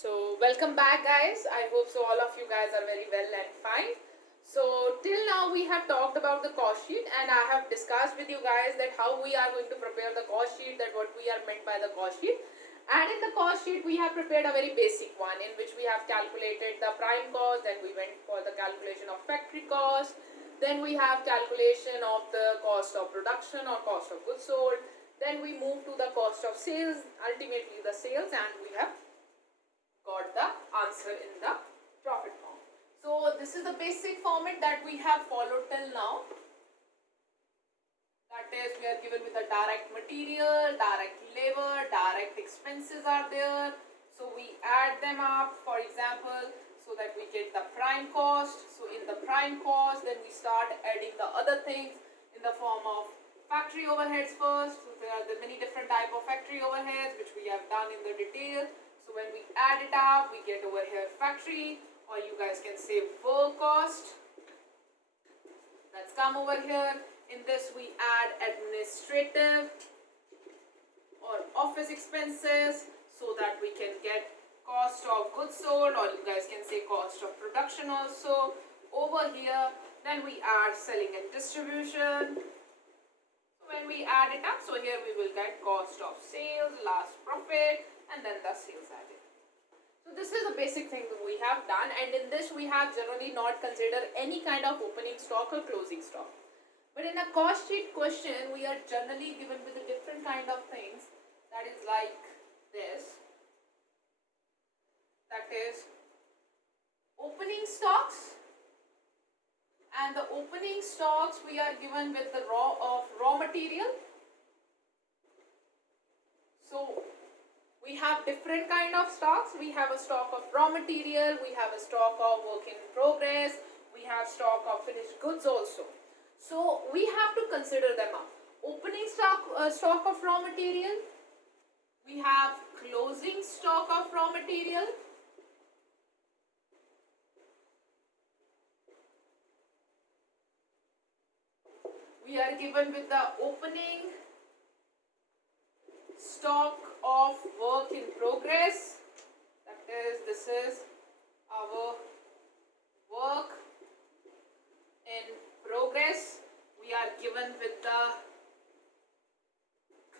So welcome back guys. I hope so all of you guys are very well and fine. So till now we have talked about the cost sheet and I have discussed with you guys that how we are going to prepare the cost sheet, that what we are meant by the cost sheet. And in the cost sheet we have prepared a very basic one in which we have calculated the prime cost, then we went for the calculation of factory cost, then we have calculation of the cost of production or cost of goods sold, then we move to the cost of sales, ultimately the sales, and we have got the answer in the profit form. So this is the basic format that we have followed till now. That is, we are given with the direct material, direct labor, direct expenses are there. So we add them up, for example, so that we get the prime cost. So in the prime cost, then we start adding the other things in the form of factory overheads first. So there are the many different type of factory overheads which we have done in the detail. So when we add it up, we get over here factory, or you guys can say work cost. Let's come over here. In this we add administrative or office expenses so that we can get cost of goods sold, or you guys can say cost of production also. Over here, then we add selling and distribution. So when we add it up, so here we will get cost of sales, last profit, and then the sales added. So this is a basic thing that we have done, and in this we have generally not considered any kind of opening stock or closing stock. But in a cost sheet question, we are generally given with a different kind of things, that is like this. That is opening stocks, and the opening stocks we are given with the raw material. So we have different kind of stocks. We have a stock of raw material, we have a stock of work in progress, we have stock of finished goods also. So we have to consider them up. Opening stock of raw material, we have closing stock of raw material, we are given with the opening stock of work in progress, that is, this is our work in progress. We are given with the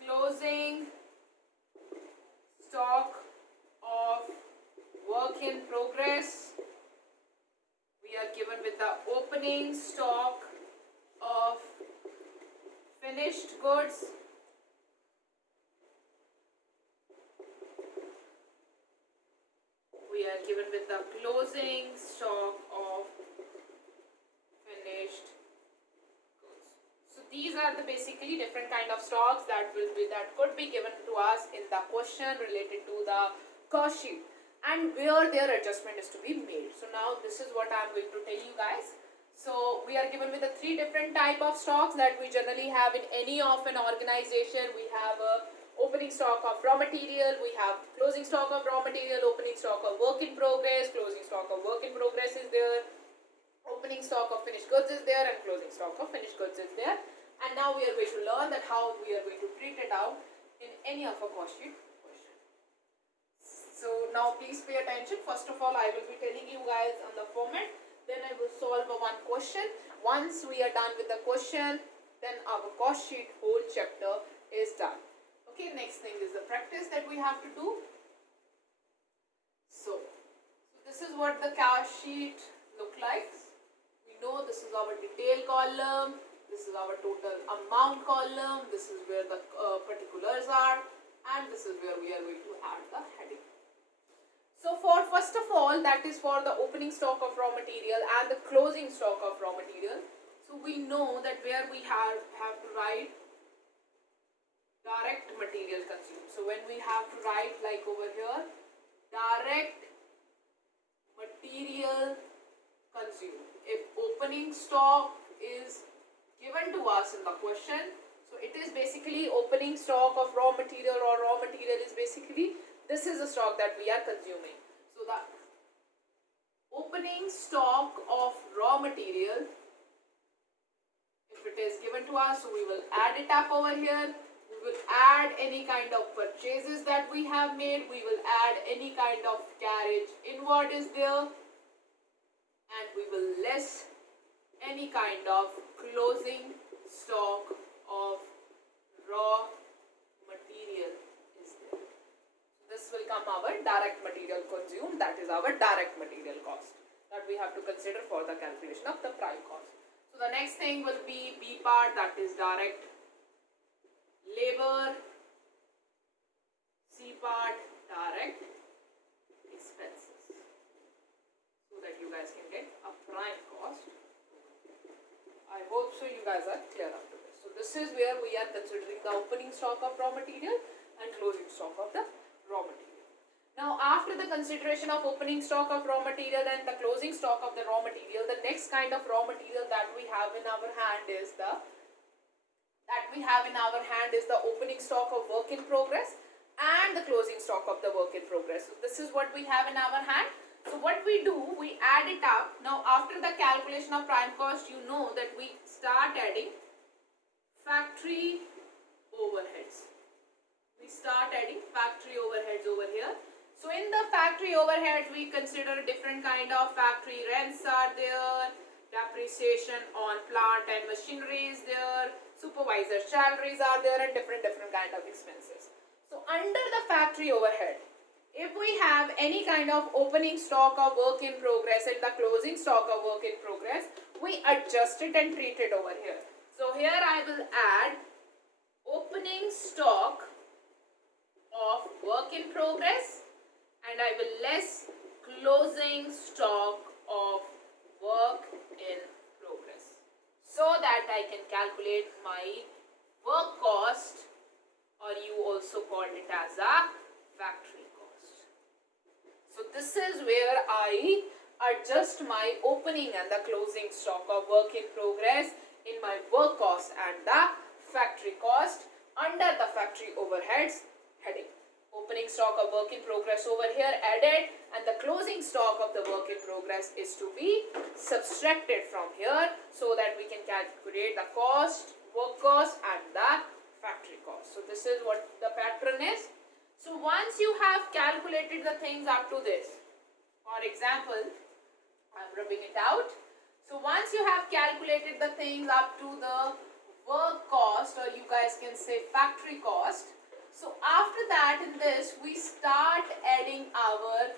closing stock of work in progress. We are given with the opening stock of finished goods. We are given with the closing stock of finished goods. So these are the basically different kind of stocks that could be given to us in the question related to the cost sheet, and where their adjustment is to be made. So now this is what I am going to tell you guys. So we are given with the three different type of stocks that we generally have in any of an organization. We have a opening stock of raw material, we have closing stock of raw material, opening stock of work in progress, closing stock of work in progress is there, opening stock of finished goods is there, and closing stock of finished goods is there. And now we are going to learn that how we are going to treat it out in any of a cost sheet question. So now please pay attention. First of all, I will be telling you guys on the format, then I will solve one question. Once we are done with the question, then our cost sheet whole chapter is done. Okay, next thing is the practice that we have to do. So this is what the cash sheet look like. We know this is our detail column, this is our total amount column, this is where the particulars are, and this is where we are going to add the heading. So for first of all, that is for the opening stock of raw material and the closing stock of raw material. So we know that where we have to write direct material consumed. So when we have to write like over here, direct material consumed. If opening stock is given to us in the question, so it is basically opening stock of raw material, or raw material is basically, this is the stock that we are consuming. So the opening stock of raw material, if it is given to us, so we will add it up over here. will add any kind of purchases that we have made. We will add any kind of carriage inward is there, and we will less any kind of closing stock of raw material is there. This will come our direct material consumed, that is our direct material cost that we have to consider for the calculation of the prime cost. So the next thing will be B part, that is direct labor. C part, direct expenses, so that you guys can get a prime cost. I hope so you guys are clear up to this. So this is where we are considering the opening stock of raw material and closing stock of the raw material. Now after the consideration of opening stock of raw material and the closing stock of the raw material, the next kind of raw material that we have in our hand is the opening stock of work in progress and the closing stock of the work in progress. So this is what we have in our hand. So what we do, we add it up. Now after the calculation of prime cost, you know that we start adding factory overheads. We start adding factory overheads over here. So in the factory overheads, we consider different kind of factory rents are there, depreciation on plant and machinery is there, supervisor salaries are there, and different kind of expenses. So under the factory overhead, if we have any kind of opening stock of work in progress and the closing stock of work in progress, we adjust it and treat it over here. So here I will add opening stock of work in progress and I will less closing stock of work in progress, so that I can calculate my work cost, or you also called it as a factory cost. So this is where I adjust my opening and the closing stock of work in progress in my work cost and the factory cost under the factory overheads heading. Opening stock of work in progress over here added, and the closing stock of the work in progress is to be subtracted from here, so that we can calculate the cost, work cost and the factory cost. So this is what the pattern is. So once you have calculated the things up to this, for example, I'm rubbing it out. So once you have calculated the things up to the work cost, or you guys can say factory cost, so after that in this we start adding our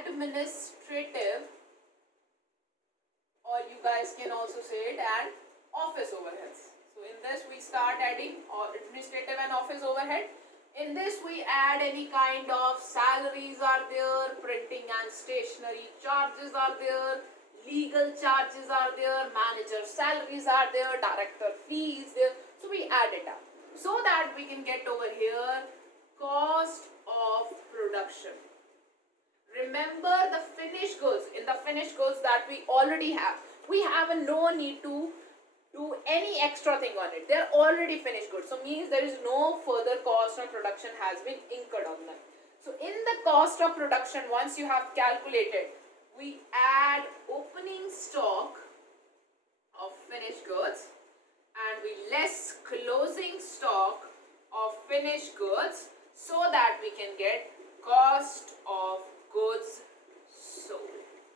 administrative, or you guys can also say it, and office overheads. So in this we start adding administrative and office overhead. In this we add any kind of salaries are there, printing and stationery charges are there, legal charges are there, manager salaries are there, director fees there. So we add it up, so that we can get over here cost of production. Remember the finished goods. In the finished goods that we already have, we have no need to do any extra thing on it. They are already finished goods. So means there is no further cost of production has been incurred on them. So in the cost of production, once you have calculated, we add opening stock of finished goods and we less closing stock of finished goods, so that we can get cost of goods sold.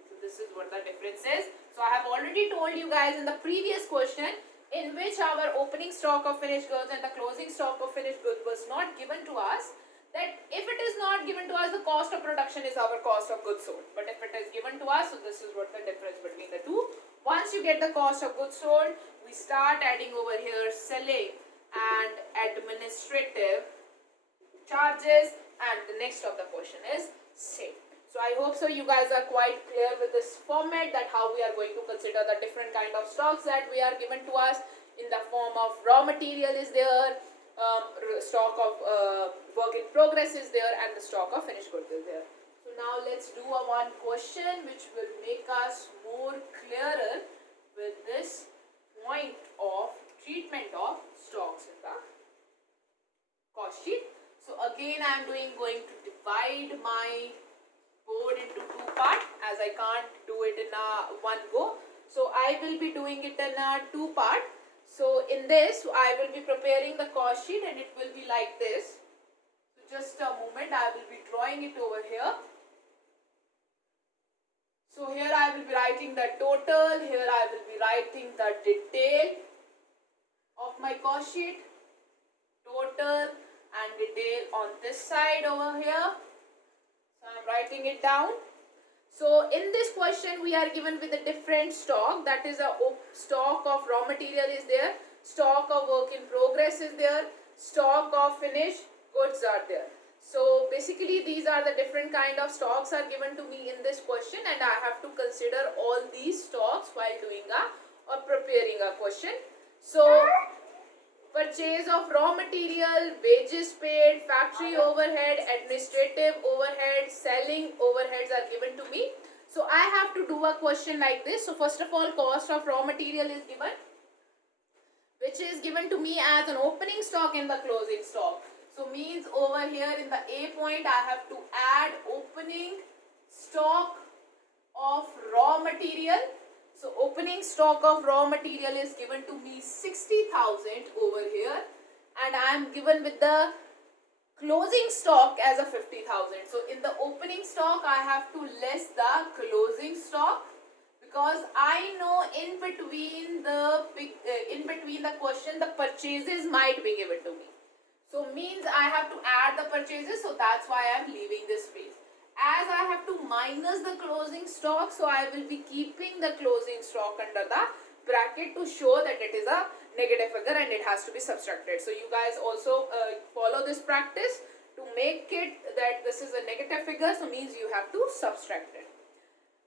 So this is what the difference is. So I have already told you guys in the previous question, in which our opening stock of finished goods and the closing stock of finished goods was not given to us, that if it is not given to us, the cost of production is our cost of goods sold. But if it is given to us, so this is what the difference between the two. Once you get the cost of goods sold, we start adding over here selling and administrative charges, and the next of the question is sale. So I hope so you guys are quite clear with this format, that how we are going to consider the different kind of stocks that we are given to us in the form of raw material is there, stock of work in progress is there, and the stock of finished goods is there. So now let's do a one question which will make us more clearer with this point of treatment of stocks in the cost sheet. So again I am going to divide my board into two parts, as I can't do it in one go. So I will be doing it in two part. So in this, I will be preparing the cost sheet and it will be like this. So just a moment, I will be drawing it over here. So here I will be writing the total, here I will be writing the detail of my cost sheet, total and detail on this side over here. So I am writing it down. So in this question we are given with a different stock, that is a stock of raw material is there, stock of work in progress is there, stock of finished goods are there. So basically these are the different kind of stocks are given to me in this question, and I have to consider all these stocks while doing or preparing a question. So purchase of raw material, wages paid, factory overhead, administrative overhead, selling overheads are given to me. So I have to do a question like this. So first of all, cost of raw material is given, which is given to me as an opening stock in the closing stock. So means over here in the A point, I have to add opening stock of raw material. So opening stock of raw material is given to me 60,000 over here, and I am given with the closing stock as a 50,000. So in the opening stock I have to less the closing stock, because I know in between the question the purchases might be given to me. So means I have to add the purchases, so that's why I am leaving this space. As I have to minus the closing stock, so I will be keeping the closing stock under the bracket to show that it is a negative figure and it has to be subtracted. So you guys also follow this practice to make it that this is a negative figure, so means you have to subtract it.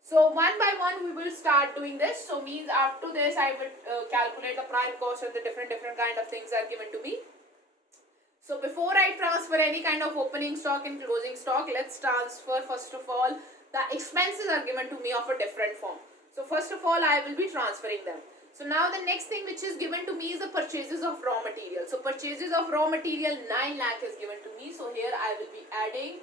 So one by one we will start doing this. So means after this I will calculate the prime cost and the different kind of things are given to me. So before I transfer any kind of opening stock and closing stock, let's transfer first of all the expenses are given to me of a different form. So first of all I will be transferring them. So now the next thing which is given to me is the purchases of raw material. So purchases of raw material 9 lakh is given to me. So here I will be adding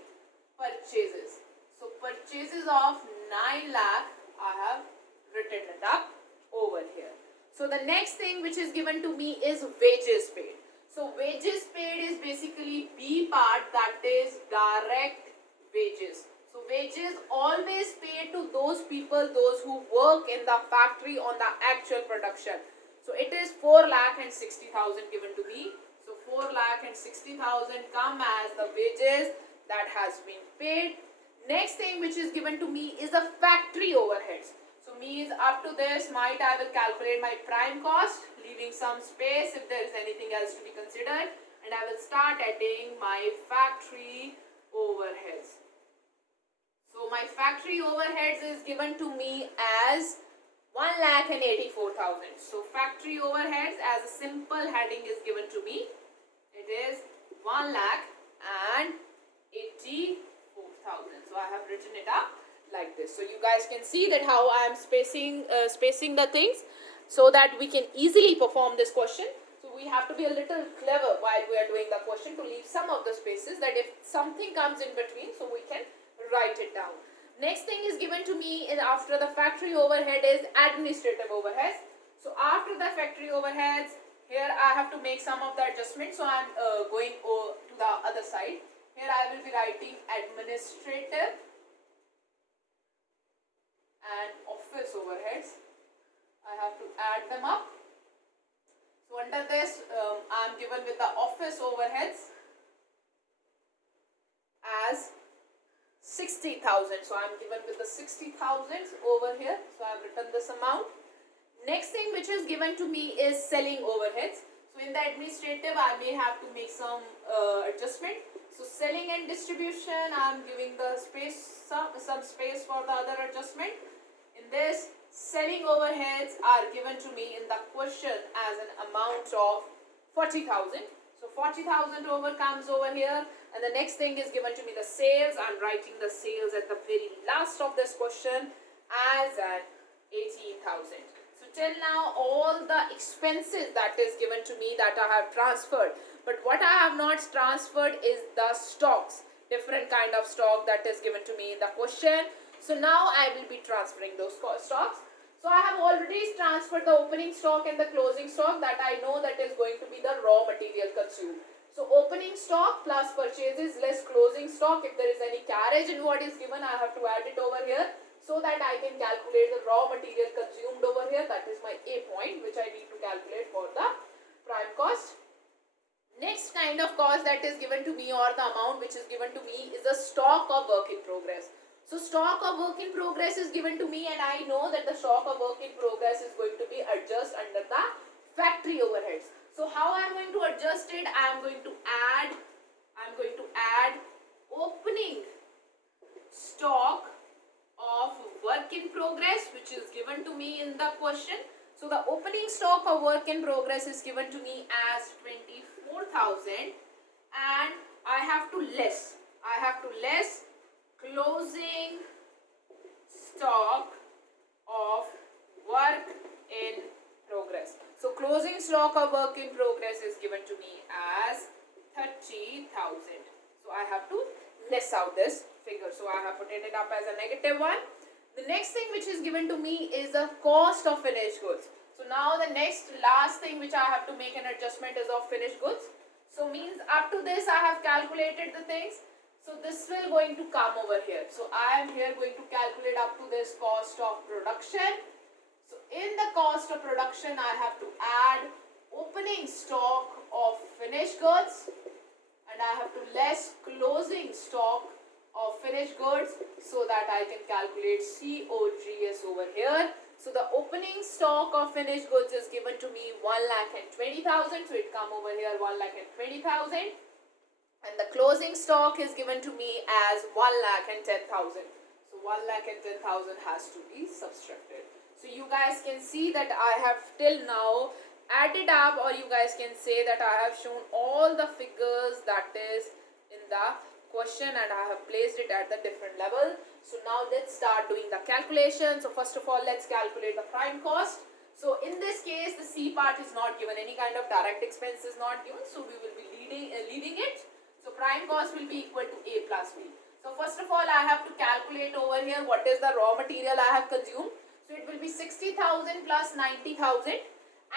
purchases. So purchases of 9 lakh I have written it up over here. So the next thing which is given to me is wages paid. So wages paid is basically B part, that is direct wages. So wages always paid to those people, those who work in the factory on the actual production. So it is 4,60,000 given to me. So 4,60,000 come as the wages that has been paid. Next thing which is given to me is the factory overheads. So means up to this I will calculate my prime cost, leaving some space if there is anything else to be considered, and I will start adding my factory overheads. So my factory overheads is given to me as 1,84,000. So factory overheads as a simple heading is given to me. It is 1,84,000. So I have written it up like this. So you guys can see that how I am spacing the things so that we can easily perform this question. So we have to be a little clever while we are doing the question to leave some of the spaces, that if something comes in between, so we can write it down. Next thing is given to me is after the factory overhead is administrative overheads. So after the factory overheads, here I have to make some of the adjustments. So I am going to the other side. Here I will be writing administrative and office overheads. I have to add them up. So under this I am given with the office overheads as 60,000. So I am given with the 60,000 over here. So I have written this amount. Next thing which is given to me is selling overheads. So in the administrative I may have to make some adjustment. So selling and distribution I am giving the space, some space for the other adjustment. In this, selling overheads are given to me in the question as an amount of 40,000. So 40,000 comes over here, and the next thing is given to me the sales. I'm writing the sales at the very last of this question as an 18,000. So till now all the expenses that is given to me that I have transferred, but what I have not transferred is the stocks, different kind of stock that is given to me in the question. So now I will be transferring those stocks. So I have already transferred the opening stock and the closing stock that I know that is going to be the raw material consumed. So opening stock plus purchases less closing stock. If there is any carriage in what is given, I have to add it over here so that I can calculate the raw material consumed over here. That is my A point which I need to calculate for the prime cost. Next kind of cost that is given to me, or the amount which is given to me, is the stock of work in progress. So stock of work in progress is given to me, and I know that the stock of work in progress is going to be adjusted under the factory overheads. So how I am going to adjust it? I am going to add opening stock of work in progress, which is given to me in the question. So the opening stock of work in progress is given to me as 24,000, and I have to less closing stock of work in progress. So closing stock of work in progress is given to me as 30,000. So I have to less out this figure. So I have put it up as a negative one. The next thing which is given to me is the cost of finished goods. So now the last thing which I have to make an adjustment is of finished goods. So means up to this I have calculated the things. So this will going to come over here. So I am here going to calculate up to this cost of production. So in the cost of production I have to add opening stock of finished goods, and I have to less closing stock of finished goods so that I can calculate COGS over here. So the opening stock of finished goods is given to me 1,20,000. So it come over here 1,20,000. And the closing stock is given to me as 1,10,000. So 1,10,000 has to be subtracted. So you guys can see that I have till now added up, or you guys can say that I have shown all the figures that is in the question, and I have placed it at the different level. So now let's start doing the calculation. So first of all, let's calculate the prime cost. So in this case, the C part is not given. Any kind of direct expense is not given. So we will be leaving it. So prime cost will be equal to A plus B. So first of all, I have to calculate over here what is the raw material I have consumed. So it will be 60,000 plus 90,000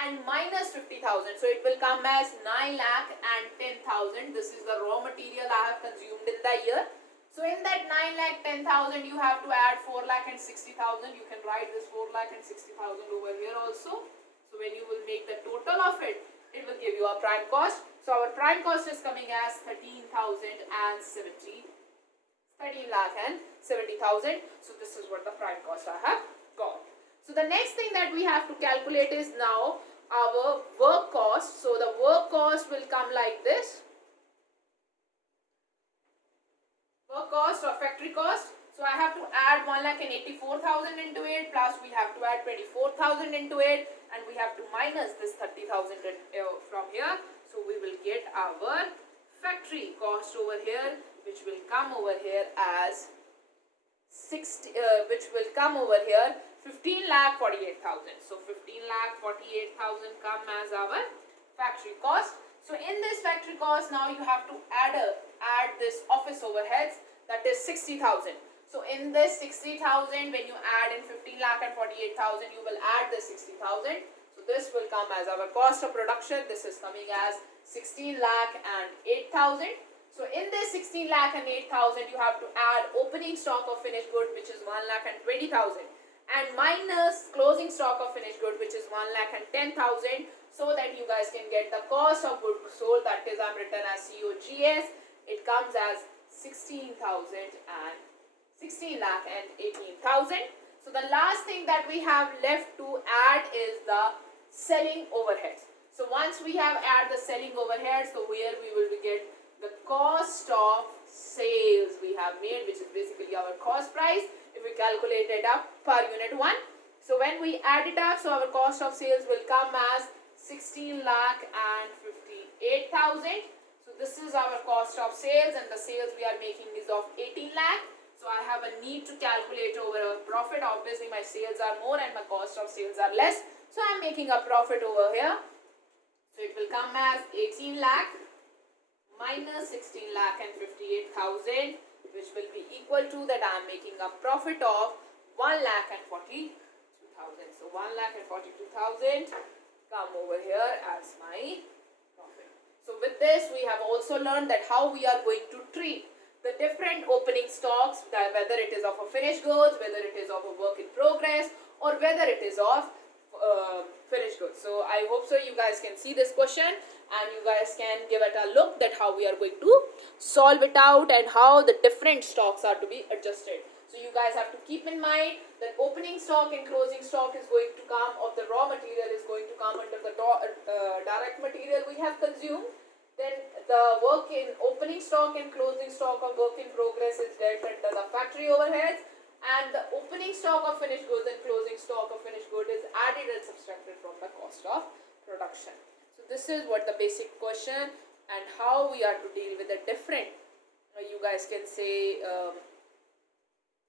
and minus 50,000. So it will come as 9,10,000. This is the raw material I have consumed in the year. So in that 9,10,000, you have to add 4,60,000. You can write this 4,60,000 over here also. So when you will make the total of it, it will give you a prime cost. So our prime cost is coming as 13,070. 13,70,000. So this is what the prime cost I have got. So the next thing that we have to calculate is now our work cost. So the work cost will come like this. Work cost or factory cost. So I have to add 1,84,000 into it, plus we have to add 24,000 into it, and we have to minus this 30,000 from here. So we will get our factory cost over here, which will come over here as 15,48,000. So 15,48,000 come as our factory cost. So in this factory cost, now you have to add this office overheads, that is 60,000. So in this 60,000, when you add in 15,48,000, you will add the 60,000. So this will come as our cost of production. This is coming as 16,08,000. So in this 16,08,000, you have to add opening stock of finished good, which is 1,20,000, and minus closing stock of finished good, which is 1,10,000, so that you guys can get the cost of goods sold, that is I'm written as COGS. It comes as 16,18,000. So the last thing that we have left to add is the selling overheads. So once we have added the selling overheads, so where we will get the cost of sales we have made, which is basically our cost price, if we calculate it up per unit 1. So when we add it up, so our cost of sales will come as 16,58,000. So this is our cost of sales, and the sales we are making is of 18 lakh. So I have a need to calculate over a profit. Obviously my sales are more and my cost of sales are less. So I am making a profit over here. So it will come as 18 lakh minus 16,58,000, which will be equal to that I am making a profit of 1,40,000. 42,000. So 1,42,000 come over here as my profit. So with this, we have also learned that how we are going to treat the different opening stocks, that whether it is of a finished goods, whether it is of a work in progress, or whether it is of finished goods. So I hope so you guys can see this question and you guys can give it a look that how we are going to solve it out and how the different stocks are to be adjusted. So you guys have to keep in mind that opening stock and closing stock is going to come, of the raw material is going to come under the direct material we have consumed. Then the work in opening stock and closing stock of work in progress is dealt under the factory overheads, and the opening stock of finished goods and closing stock of finished good is added and subtracted from the cost of production. So this is what the basic question and how we are to deal with the different, you guys can say,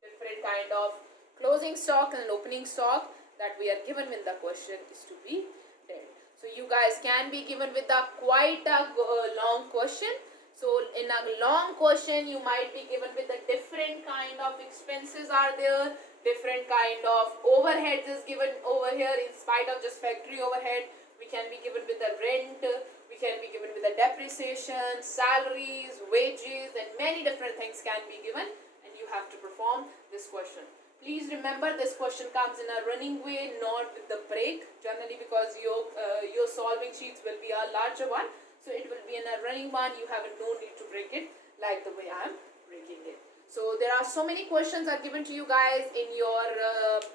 different kind of closing stock and opening stock that we are given when the question is to be dealt. So you guys can be given with a quite a long question. So in a long question, you might be given with a different kind of expenses are there, different kind of overheads is given over here. In spite of just factory overhead, we can be given with the rent, we can be given with the depreciation, salaries, wages, and many different things can be given, and you have to perform this question. Please remember, this question comes in a running way, not with the break, generally, because your solving sheets will be a larger one. So it will be in a running one. You have no need to break it like the way I am breaking it. So there are so many questions are given to you guys in your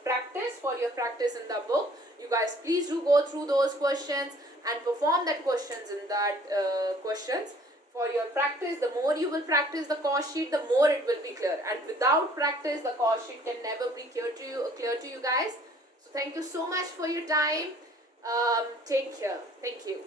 practice, for your practice in the book. You guys please do go through those questions and perform that questions in that questions. For your practice, the more you will practice the cost sheet, the more it will be clear. And without practice, the cost sheet can never be clear to you guys. So thank you so much for your time. Take care. Thank you.